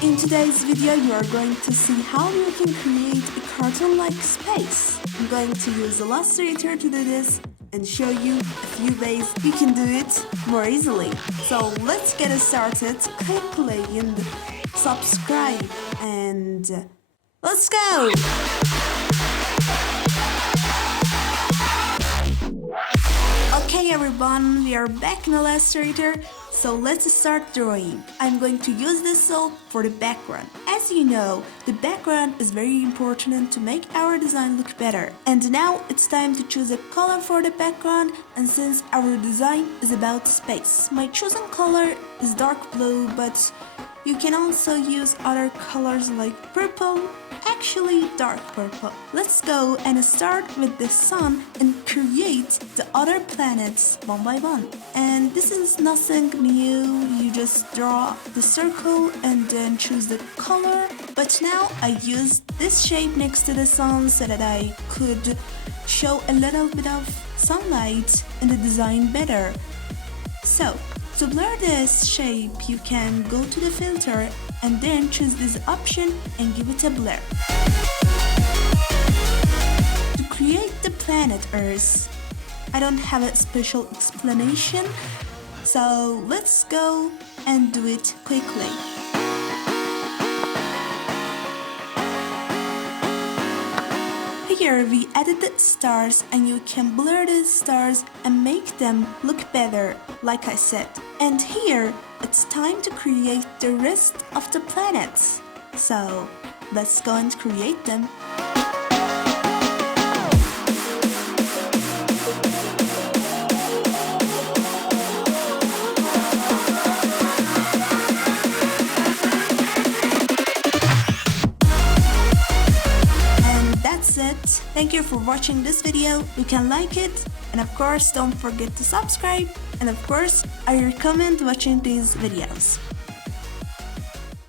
In today's video, you are going to see how you can create a cartoon-like space. I'm going to use Illustrator to do this and show you a few ways you can do it more easily. So let's get it started. Click like and subscribe and let's go! Okay everyone, we are back in Illustrator, so let's start drawing. I'm going to use this cell for the background. As you know, the background is very important to make our design look better. And now it's time to choose a color for the background, and since our design is about space, my chosen color is dark blue, but you can also use other colors like purple, actually dark purple. Let's go and start with the sun and create the other planets one by one. And this is nothing new, you just draw the circle and then choose the color. But now I used this shape next to the sun so that I could show a little bit of sunlight in the design better. So, to blur this shape, you can go to the filter and then choose this option and give it a blur. To create the planet Earth, I don't have a special explanation, so let's go and do it quickly. Here we added the stars and you can blur the stars and make them look better, like I said. And here it's time to create the rest of the planets. So let's go and create them. Thank you for watching this video. You can like it, and of course don't forget to subscribe, and of course I recommend watching these videos.